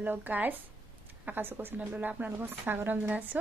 hello guys आकाशको चेनेलলৈ আপোনালোকক স্বাগতম জনাইছো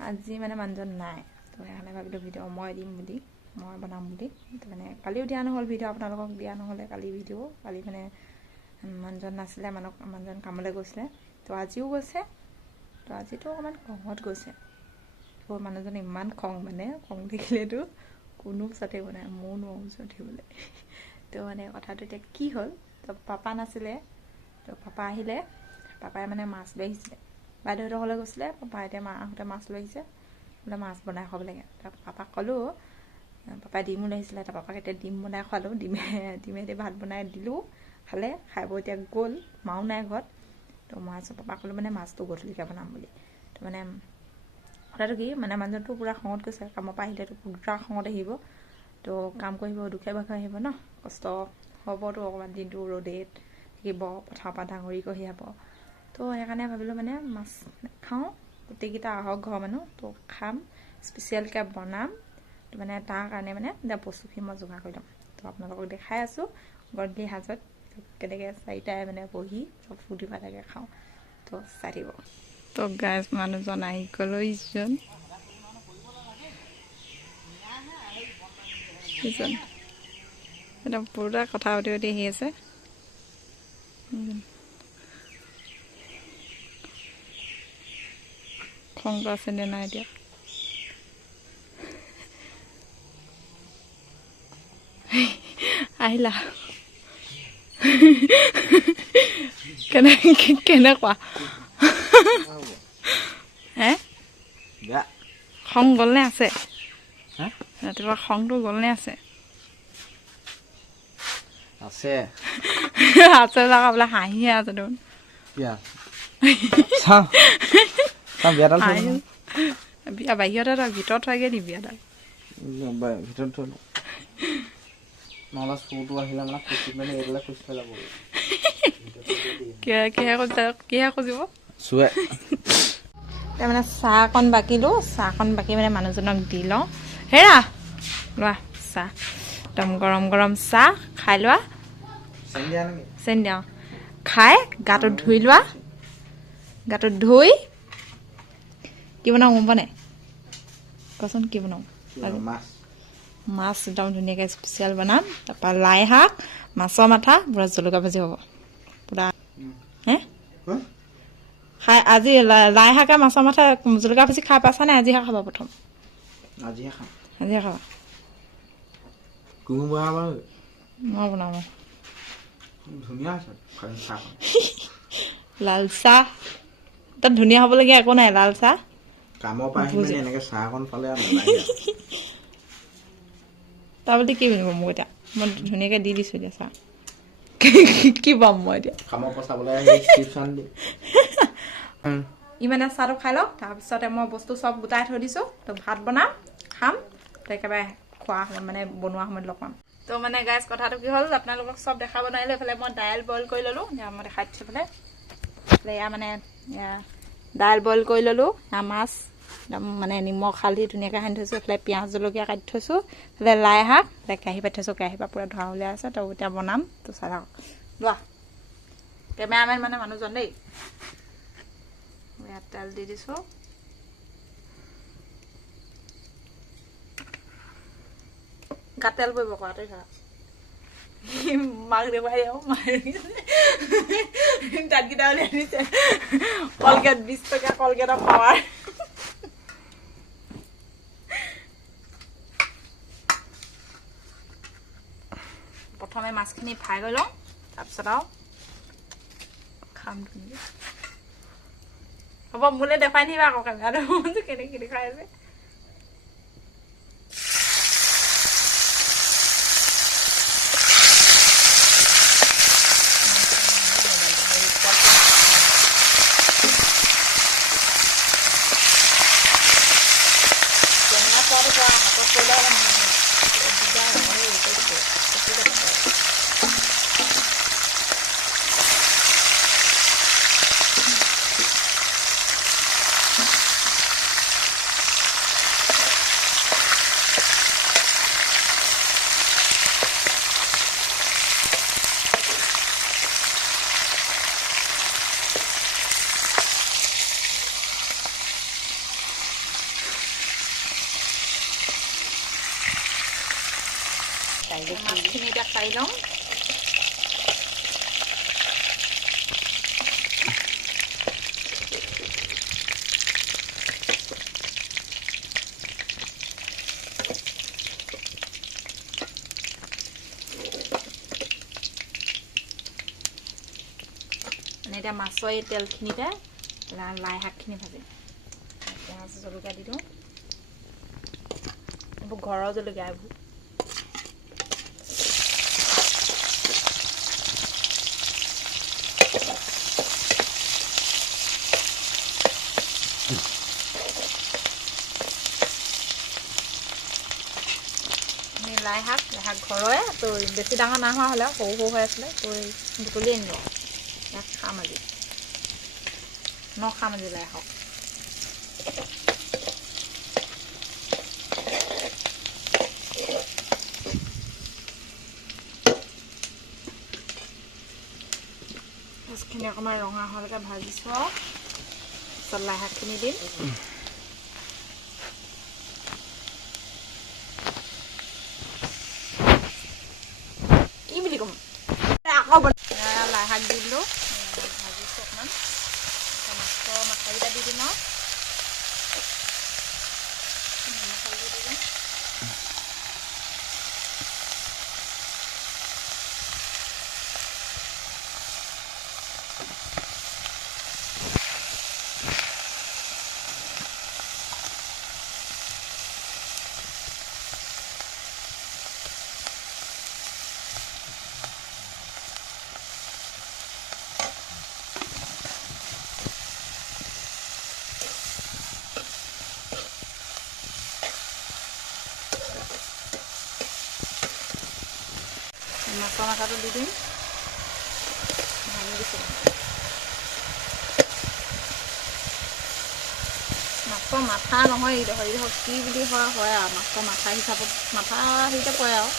আজি মানে মানুহজন নাই তো সেইকাৰণে ভাবিলো ভিডিও মই দিম বুলি মই বনাম বুলি তো মানে কালিও দিয়া নহল ভিডিও আপোনালোকক দিয়া নহলে কালি ভিডিও কালি মানে মানুহজন নাছিলে মানুহজন কামলৈ গৈছিলে তো আজিও গৈছে তো আজি তো অকমান খঙত গৈছে তো মানুহজন ইমান খং মানে খং দেখিলেতো কোনো সাথে বনায় মোৰ নৌচত হিবলে তো মানে কথাটো এতিয়া কি হল তো পাপা নাছিলে তো পাপা আহিলে পাপাই মানে মাছ লৈ আহিছিলে বাইদেউহঁতৰ ঘৰলৈ গৈছিলে পাপা এতিয়া মাহঁতে মাছ লৈ আহিছে বোলে মাছ বনাই খাব লাগে তো পাপাক ক'লো পাপাই ডিমো লৈ আহিছিলে তো পাপাক এতিয়া ডিম বনাই খোৱালো ডিমেদি ভাত বনাই দিলোঁ খালে খাব এতিয়া গ'ল মাও নাই ঘৰত তো মই পাপাক ক'লো মানে মাছটো গধূলিকৈ বনাম বুলি তো মানে কথাটো কি মানে মানুহজনটো পূৰা খঙত গৈছে কামৰ পৰা আহিলেতো পূৰা খঙত আহিব তো কাম কৰিব দুখে ভাগে আহিব ন কষ্ট হ'বতো অকণমান দিনটো ৰ'দেত থাকিব পথাৰৰ পৰা ডাঙৰি কঢ়িয়াব তো সেইকাৰণে ভাবিলোঁ মানে মাছ খাওঁ গোটেইকেইটা আহক ঘৰৰ মানুহ তো খাম স্পেচিয়েলকৈ বনাম তো মানে তাৰ কাৰণে মানে বস্তুখিনি মই যোগাৰ কৰি ল'ম তো আপোনালোকক দেখাই আছোঁ গধূলি সাজত কেনেকৈ চাৰিটাই মানে বহি চব ফূৰ্তি ফাৰ্তাকৈ খাওঁ তো চাই দিব তো গাইজ মানুহজন আহি গ'লৈ ইজন একদম পুৰা কথা পাতি পাতি আহি আছে খংটো আছে নে নাই এতিয়া আহিলা কেনেকুৱা হে খং গ'লনে আছে ৰাতিপুৱা খংটো গ'লনে আছে আছে আছে লগা বোলে হাঁহিয়ে আছে দেখোন বিয়া বাহিৰতে তই ভিতৰত থৈগে দি বিয়াডাল ভিতৰত থৈ নহ'লে চুৰটো আহিলে মানে খুচি মেলি এইফালে খুচি থৈ যাব কিহে খুজিব চুৱে তাৰমানে চাহকণ বাকিলোঁ চাহকণ বাকি মানে মানুহজনক দি লওঁ হেৰা লোৱা চাহ একদম গৰম গৰম চাহ খাই লোৱা চেনি দিয়া খাই গাটো ধুই লোৱা গাটো ধুই কি বনাওঁ গম পোৱা নাই কচোন কি বনাওঁ মাছ একদম ধুনীয়াকৈ স্পেচিয়েল বনাম তাৰপৰা লাই শাক মাছৰ মাথা পূৰা জলকীয়া ভাজি হ'ব পূৰা হে খাই আজি লাই শাকে মাছৰ মাথা জলকীয়া ভাজি খাই পাইছা নে আজিহে খাবা প্ৰথম আজিহে খাবা মই বনাম লাল চাহ তাত ধুনীয়া হ'বলগীয়া একো নাই লাল চাহ কামৰ পৰা আহি মানে এনেকৈ চাহ অকণ পালে তাৰ বুলি কি বুলিব মোক এতিয়া মই ধুনীয়াকৈ দি দিছোঁ এতিয়া চাহ কি পাম মই এতিয়া কামৰ পৰা চাবলৈ ইমানে চাহটো খাই লওক তাৰপিছতে মই বস্তু চব গোটাই থৈ দিছোঁ তো ভাত বনাম খাম তো একেবাৰে খোৱা সময় মানে বনোৱা সময়ত লগ পাম তো মানে গাইজ কথাটো কি হ'ল আপোনালোকক চব দেখাব নোৱাৰিলে এইফালে মই দাইল বইল কৰি ল'লোঁ মই দেখাই দিছোঁ এইফালে এয়া মানে দাইল বইল কৰি ল'লোঁ এয়া মাছ একদম মানে নিমখ হালধি ধুনীয়াকৈ সানি থৈছোঁ এইফালে পিঁয়াজ জলকীয়া কাটি থৈছোঁ এইফালে লাই শাক কেৰাহী পাতি থৈছোঁ কেৰাহীৰ পৰা পূৰা ধোঁৱা উলিয়াই আছে তো এতিয়া বনাম তো চাই থাকক লোৱা কেমেৰামেন মানে মানুহজন দেই ইয়াত তেল দি দিছোঁ গাত তেল পৰিব কৰাটোৱে ধৰা মাক দেখুৱাই দিওঁ দাঁতকেইটা উলিয়াই দিছে কলগেট 20 টকা কলগেটৰ পাৱাৰ প্ৰথমে মাছখিনি ফ্ৰাই কৰি লওঁ তাৰপিছত আৰু খাম ধুনীয়া হ'ব মোলৈ দেখুৱাই নিবা আকৌ কেমেৰাটো কেনেকৈ দেখুৱাই আছে মাছখিনি এতিয়া খাই লওঁ এতিয়া মাছৰ এই তেলখিনিতে লাই শাকখিনি ভাজিম পিঁয়াজ জলকীয়া দি দিওঁ এইবোৰ ঘৰৰ জলকীয়া এইবোৰ লাই শাক ঘৰৰে তো বেছি ডাঙৰ নাই হোৱা হ'লে সৰু সৰু হৈ আছিলে তো বুটলি আনিলোঁ ইয়াক খাম আজি খাম আজি লাই শাক মাছখিনি অকণমান ৰঙা হোৱালৈকে ভাজিছোঁ আৰু তাৰপিছত লাই শাকখিনি দিম কি বুলি ক'ম আকৌ লাই শাক দি দিলোঁ ভাজিছোঁ অকণমান মাছৰ মাথাকেইটা দি দিম আৰু মছলা দি দিম মাছৰ মাথাটো দি দিম ভাঙি দিছোঁ মাছৰ মাথা নহয় হেৰি হওক কি বুলি হয় আৰু মাছৰ মাথা হিচাপত মাথা হেৰিতে পৰে আৰু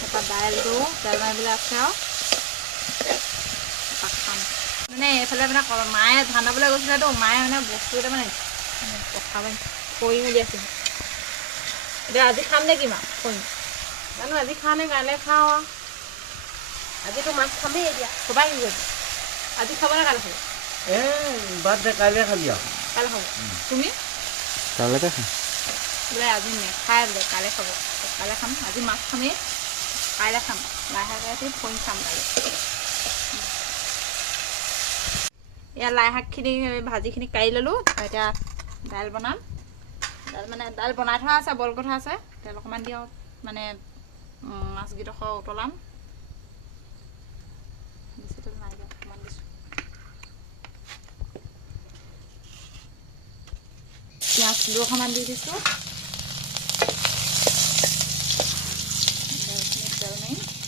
তাৰপৰা দাইলটো দাইল মাৰিবলৈ আছে আৰু তাৰপৰা খাম মানে এইফালে মানে মায়ে ধান দাবলৈ গৈছিলেতো মায়ে মানে বস্তু এটা মানে কথা কৰি মেলি আছে এতিয়া আজি খাম নে কি মা কৰিম জানো আজি খাওঁ নে কাইলৈ খাওঁ আৰু আজিতো মাছ খামেই এতিয়া ক'ৰবাত কি কৰিবি আজি খাব নে কাইলৈ খাব বাদ দে কাইলৈ খাবি আৰু কাইলৈ খাব তুমি কাইলৈকে খাম বোলে আজি নেখায় বোলে কাইলৈ খাব কাইলৈ খাম আজি মাছ খামেই কাইলৈ খাম লাই শাকেদি ফোন খাম কাইলৈ এয়া লাই শাকখিনি ভাজিখিনি কাঢ়ি ল'লোঁ এতিয়া দাইল বনাম দাইল বনাই থোৱা আছে বইল কথা আছে তেল অকণমান দি আৰু মানে মাছকেইডোখৰ উতলাম বেছি তেল নাই দিয়া অকণমান দিছোঁ পিঁয়াজ অকণমান দি দিছোঁ তেল মাৰি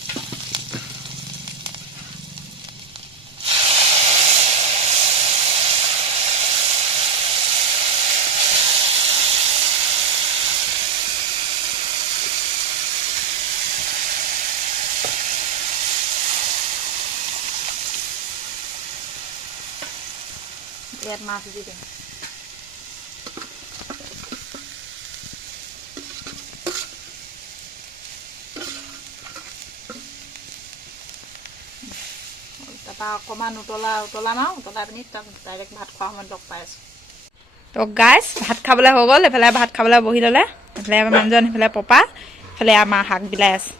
ইয়াত মাছ দি দিম তাৰপৰা অকণমান উতলাম আৰু উতলাই পিনি তাত ডাইৰেক্ট ভাত খোৱা সময়ত লগ পাই আছোঁ তো গাইছ ভাত খাবলৈ হৈ গ'ল এইফালে ভাত খাবলৈ বহি ল'লে এইফালে মানুহজন সেইফালে পপা এইফালে আমাৰ শাক বিলাই আছে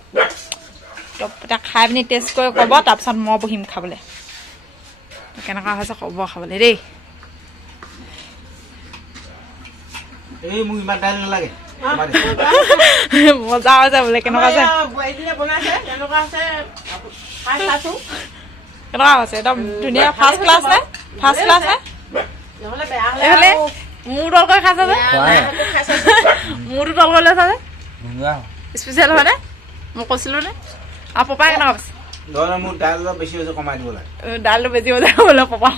তো এতিয়া খাই পিনি টেষ্ট কৰি ক'ব তাৰপিছত মই বহিম খাবলৈ কেনেকুৱা হৈছে ক'ব খাবলৈ দেই এই মোক ইমান দাইল নালাগে মজা হৈছে বোলে কেনেকুৱা হৈছে কেনেকুৱা হৈছে একদম ধুনীয়া ফাৰ্ষ্ট ক্লাছ নে এইফালে মোৰ তল কৰি খাইছা যে মোৰটো তল কৰি লৈছা যে স্পেচিয়েল হয়নে মই কৈছিলোঁ নে আৰু পপাই কেনেকুৱা পাইছে মোৰ দাইল অলপ বেছি হৈছে কমাই দিব লাগে দাইলটো বেছি হৈ যায় বোলে পপা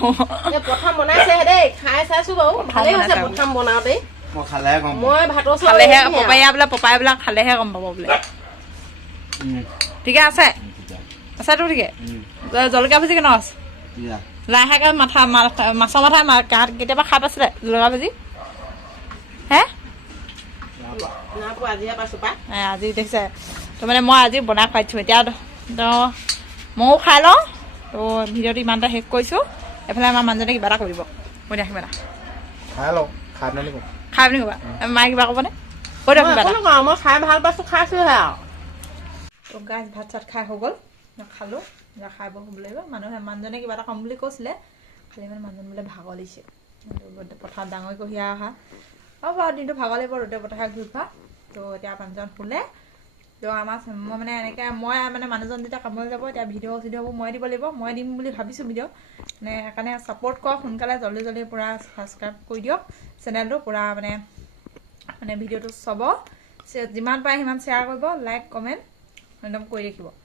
প্ৰথম বনাইছে দেই খাই চাইছো বাৰু ভালেই হৈছে প্ৰথম বনাওঁতেই মই খালেহে গম মই ভাতৰ খালেহে পপাই বোলে খালেহে গম পাব বোলে ঠিকে আছে আছেতো ঠিকে জলকীয়া ভাজি কেনেকুৱা আছে লাই শাকে মাছৰ মাথা কেতিয়াবা খাই পাইছিলে ল'ৰা ভাজি হে আজিহে পাইছোঁ পাই আজি দেখিছে তো মানে মই আজি বনাই খুৱাইছোঁ এতিয়া তো ময়ো খাই লওঁ তো ভিডিঅ'টো ইমানটা শেষ কৰিছোঁ এফালে আমাৰ মানুহজনে কিবা এটা কৰিব কৈ দিয়া কিবা এটা খাই লওঁ খাই মেলি কওঁ খাই বুলি ক'বা মায়ে কিবা ক'বনে কৈ দিয়ক কিবা এটা মই খাই ভাল পাইছোঁ খাইছোঁহে আৰু তো গাছ ভাত চাত খাই হৈ গ'ল খালোঁ খাই বৈ শুব লাগিব মানুহজনে কিবা এটা ক'ম বুলি কৈছিলে খালি মানে মানুহজন বোলে ভাগৰ দিছে পথাৰত ডাঙৰ কঢ়িয়াই অহা হ'ব বাৰু দিনটো ভাগৰ লাগিব ৰ'দে পথাৰে ঘূৰি ফুৰা তো এতিয়া মানুহজন শুলে তো আমাৰ মই মানে এনেকৈ মই মানে মানুহজন যেতিয়া কামলৈ যাব এতিয়া চিডিঅ'বোৰ মই দিব লাগিব মই দিম বুলি ভাবিছোঁ ভিডিঅ' মানে সেইকাৰণে ছাপৰ্ট কৰক সোনকালে জল্দি পূৰা ছাবস্ক্ৰাইব কৰি দিয়ক চেনেলটো পূৰা মানে ভিডিঅ'টো চাব যিমান পাৰে সিমান শ্বেয়াৰ কৰিব লাইক কমেণ্ট একদম কৰি ৰাখিব